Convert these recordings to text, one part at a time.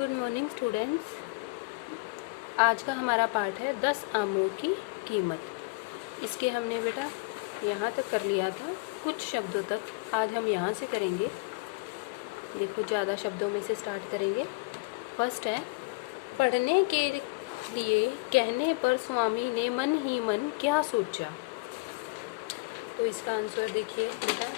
Good morning students. आज का हमारा पाठ है 10 आमों की कीमत। इसके हमने बेटा यहाँ तक कर लिया था, कुछ शब्दों तक आज हम यहाँ से करेंगे। देखो ज़्यादा शब्दों में से स्टार्ट करेंगे। फर्स्ट है, पढ़ने के लिए कहने पर स्वामी ने मन ही मन क्या सोचा। तो इसका आंसर देखिए बेटा,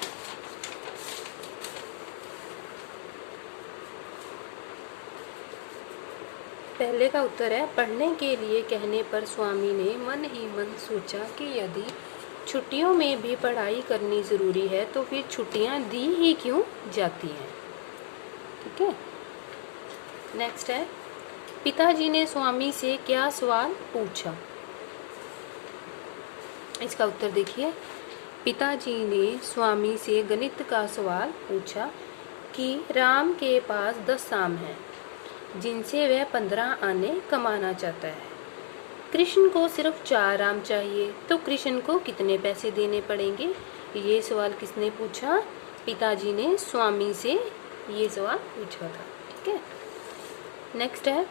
पहले का उत्तर है, पढ़ने के लिए कहने पर स्वामी ने मन ही मन सोचा कि यदि छुट्टियों में भी पढ़ाई करनी ज़रूरी है तो फिर छुट्टियां दी ही क्यों जाती हैं। ठीक है। नेक्स्ट है, पिताजी ने स्वामी से क्या सवाल पूछा। इसका उत्तर देखिए, पिताजी ने स्वामी से गणित का सवाल पूछा कि राम के पास 10 आम हैं जिनसे वह 15 आने कमाना चाहता है। कृष्ण को सिर्फ 4 आम चाहिए, तो कृष्ण को कितने पैसे देने पड़ेंगे। ये सवाल किसने पूछा? पिताजी ने स्वामी से ये सवाल पूछा था। ठीक है। नेक्स्ट है,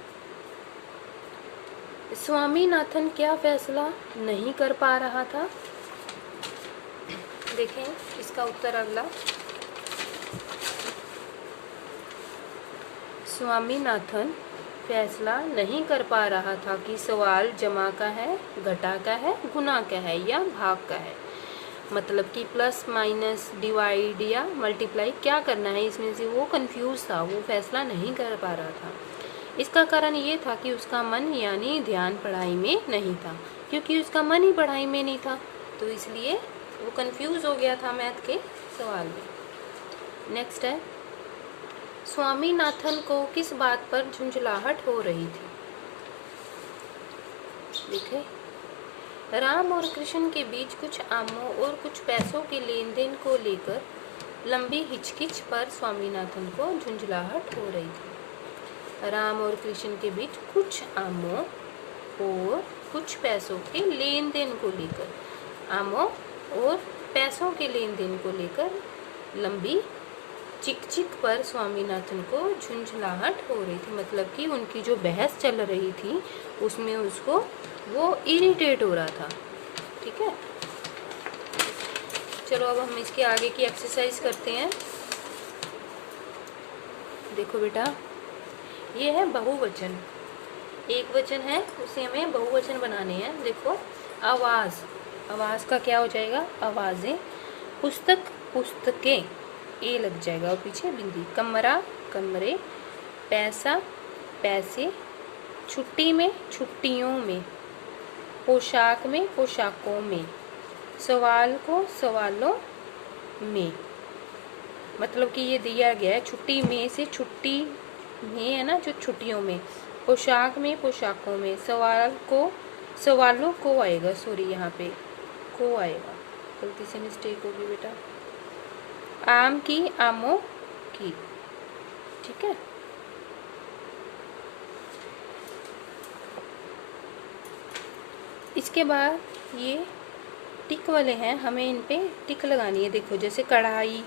स्वामीनाथन क्या फैसला नहीं कर पा रहा था। देखें इसका उत्तर अगला, स्वामीनाथन फैसला नहीं कर पा रहा था कि सवाल जमा का है, घटा का है, गुना का है या भाग का है। मतलब कि प्लस माइनस डिवाइड या मल्टीप्लाई क्या करना है, इसमें से वो कंफ्यूज था, वो फैसला नहीं कर पा रहा था। इसका कारण ये था कि उसका मन यानी ध्यान पढ़ाई में नहीं था, क्योंकि उसका मन ही पढ़ाई में नहीं था, तो इसलिए वो कंफ्यूज हो गया था मैथ के सवाल में। नेक्स्ट है, स्वामीनाथन को किस बात पर झुंझलाहट हो रही थी। देखें, राम और कृष्ण के बीच कुछ आमों और कुछ पैसों के लेन देन को लेकर लंबी हिचकिच पर स्वामीनाथन को झुंझलाहट हो रही थी। राम और कृष्ण के बीच कुछ आमों और कुछ पैसों के लेन देन को लेकर, आमों और पैसों के लेन देन को लेकर लंबी चिक पर स्वामीनाथन को झुंझलाहट हो रही थी। मतलब कि उनकी जो बहस चल रही थी उसमें उसको वो इरिटेट हो रहा था। ठीक है। चलो अब हम इसके आगे की एक्सरसाइज करते हैं। देखो बेटा, ये है बहुवचन, एक वचन है उसे हमें बहुवचन बनाने हैं। देखो, आवाज़, आवाज़ का क्या हो जाएगा? आवाज़ें। पुस्तक, पुस्तकें, ए लग जाएगा और पीछे बिंदी। कमरा, कमरे। पैसा, पैसे। छुट्टी में, छुट्टियों में। पोशाक में, पोशाकों में। सवाल को, सवालों में। मतलब कि ये दिया गया है छुट्टी में से, छुट्टी में है ना, जो छुट्टियों में। पोशाक में, पोशाकों में। सवाल को, सवालों को आएगा, सॉरी यहाँ पे को आएगा, गलती से मिस्टेक होगी बेटा। आम की, आमों की। ठीक है। इसके बाद ये टिक वाले हैं, हमें इन पे टिक लगानी है। देखो जैसे कढ़ाई,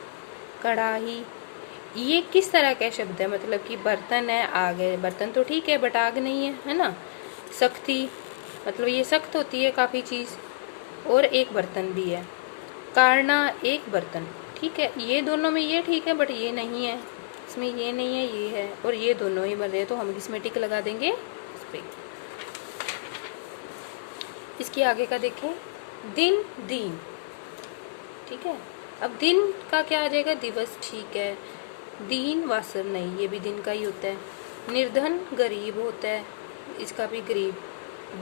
कढ़ाई, ये किस तरह का शब्द है? मतलब कि बर्तन है, आग है। बर्तन तो ठीक है बट आग नहीं है ना। सख्ती, मतलब ये सख्त होती है काफ़ी चीज़, और एक बर्तन भी है। काढ़ना, एक बर्तन। ठीक है, ये दोनों में ये ठीक है बट ये नहीं है, इसमें ये नहीं है, ये है, और ये दोनों ही बन रहे हैं, तो हम इसमें टिक लगा देंगे इस पे। इसके आगे का देखें, दिन, दिन। ठीक है। अब दिन का क्या आ जाएगा? दिवस। ठीक है। दीन, वासर नहीं, ये भी दिन का ही होता है। निर्धन, गरीब होता है, इसका भी गरीब।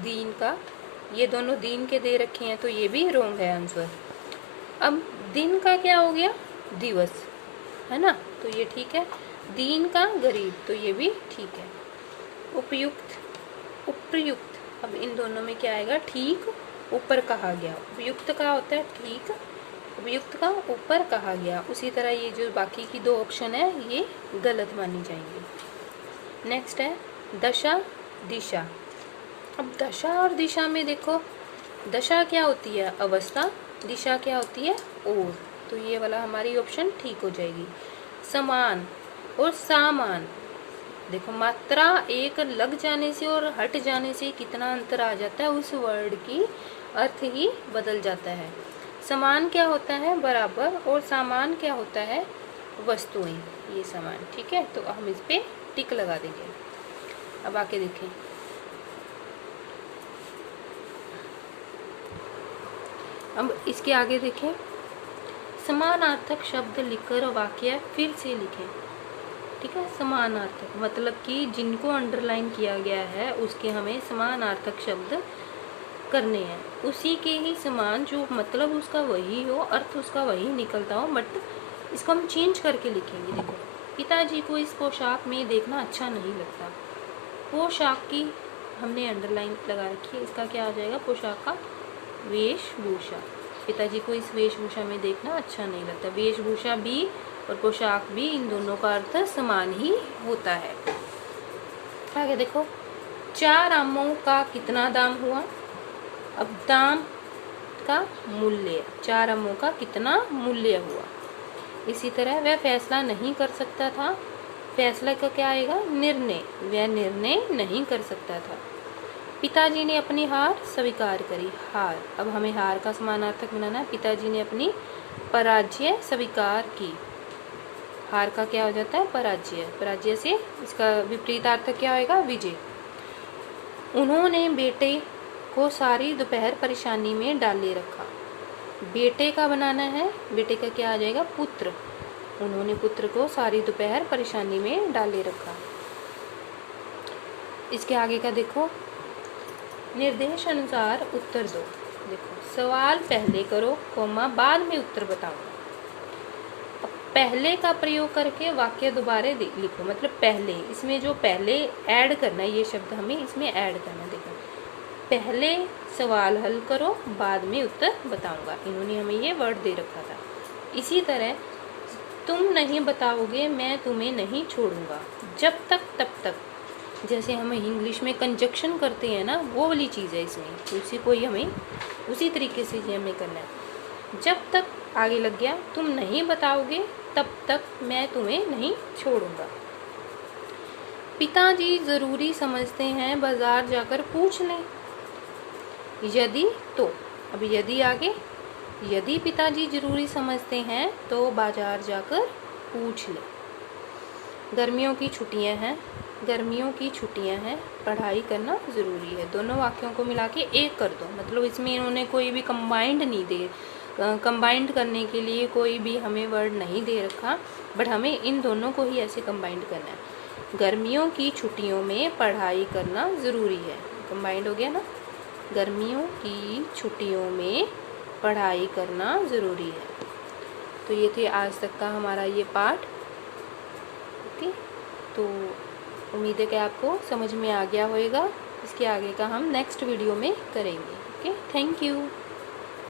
दीन का, ये दोनों दीन के दे रखे हैं, तो ये भी रॉन्ग है आंसर। अब दिन का क्या हो गया? दिवस, है ना, तो ये ठीक है। दीन का गरीब, तो ये भी ठीक है। उपयुक्त, उपयुक्त, अब इन दोनों में क्या आएगा? ठीक, ऊपर कहा गया। उपयुक्त का होता है ठीक, उपयुक्त का ऊपर कहा गया। उसी तरह ये जो बाकी की 2 ऑप्शन है ये गलत मानी जाएंगी। नेक्स्ट है दशा, दिशा। अब दशा और दिशा में देखो, दशा क्या होती है? अवस्था। दिशा क्या होती है? ओर। तो ये वाला हमारी ऑप्शन ठीक हो जाएगी। समान और सामान, देखो मात्रा एक लग जाने से और हट जाने से कितना अंतर आ जाता है, उस वर्ड की अर्थ ही बदल जाता है। समान क्या होता है? बराबर। और सामान क्या होता है? वस्तुएं, ये समान। ठीक है, तो हम इस पे टिक लगा देंगे। अब आके देखें, अब इसके आगे देखें, समानार्थक शब्द लिखकर वाक्य फिर से लिखें। ठीक है, समानार्थक मतलब कि जिनको अंडरलाइन किया गया है उसके हमें समानार्थक शब्द करने हैं, उसी के ही समान, जो मतलब उसका वही हो, अर्थ उसका वही निकलता हो, बट इसको हम चेंज करके लिखेंगे। देखो, पिताजी को इस पोशाक में देखना अच्छा नहीं लगता। पोशाक की हमने अंडरलाइन लगा रखी है, इसका क्या आ जाएगा? पोशाक का वेशभूषा। पिताजी को इस वेशभूषा में देखना अच्छा नहीं लगता। वेशभूषा भी और पोशाक भी, इन दोनों का अर्थ समान ही होता है। आगे देखो, 4 आमों का कितना दाम हुआ? अब दाम का मूल्य, 4 आमों का कितना मूल्य हुआ। इसी तरह वह फैसला नहीं कर सकता था। फैसला का क्या आएगा? निर्णय। वह निर्णय नहीं कर सकता था। पिताजी ने अपनी हार स्वीकार करी। हार, अब हमें हार का समानार्थक बनाना है। पिताजी ने अपनी पराजय स्वीकार की। हार का क्या हो जाता है? पराजय। पराजय से इसका विपरीतार्थक क्या होगा? विजय। उन्होंने बेटे को सारी दोपहर परेशानी में डाले रखा। बेटे का बनाना है, बेटे का क्या आ जाएगा? पुत्र। उन्होंने पुत्र को सारी दोपहर परेशानी में डाले रखा। इसके आगे का देखो, निर्देश अनुसार उत्तर दो। देखो, सवाल पहले करो, कोमा बाद में उत्तर बताओ। अब पहले का प्रयोग करके वाक्य दोबारा लिखो, मतलब पहले, इसमें जो पहले ऐड करना है, ये शब्द हमें इसमें ऐड करना है। देखो, पहले सवाल हल करो, बाद में उत्तर बताऊंगा। इन्होंने हमें ये वर्ड दे रखा था। इसी तरह, तुम नहीं बताओगे मैं तुम्हें नहीं छोड़ूंगा, जब तक तब तक। जैसे हम इंग्लिश में कंजक्शन करते हैं ना, वो वाली चीज़ है इसमें, उसी को ही हमें उसी तरीके से ये हमें करना है। जब तक आगे लग गया, तुम नहीं बताओगे तब तक मैं तुम्हें नहीं छोड़ूंगा। पिताजी जरूरी समझते हैं बाजार जाकर पूछ लें। यदि तो, अब यदि आगे, यदि पिताजी जरूरी समझते हैं तो बाजार जाकर पूछ लें। गर्मियों की छुट्टियां हैं, गर्मियों की छुट्टियां हैं, पढ़ाई करना ज़रूरी है। दोनों वाक्यों को मिला के एक कर दो, मतलब इसमें इन्होंने कोई भी कंबाइंड नहीं दे, कंबाइंड करने के लिए कोई भी हमें वर्ड नहीं दे रखा, बट हमें इन दोनों को ही ऐसे कंबाइंड करना है। गर्मियों की छुट्टियों में पढ़ाई करना ज़रूरी है, कंबाइंड हो गया ना। गर्मियों की छुट्टियों में पढ़ाई करना ज़रूरी है। तो ये थे आज तक का हमारा ये पाठ। ओके, तो उम्मीद है कि आपको समझ में आ गया होगा। इसके आगे का हम नेक्स्ट वीडियो में करेंगे। Okay, thank you.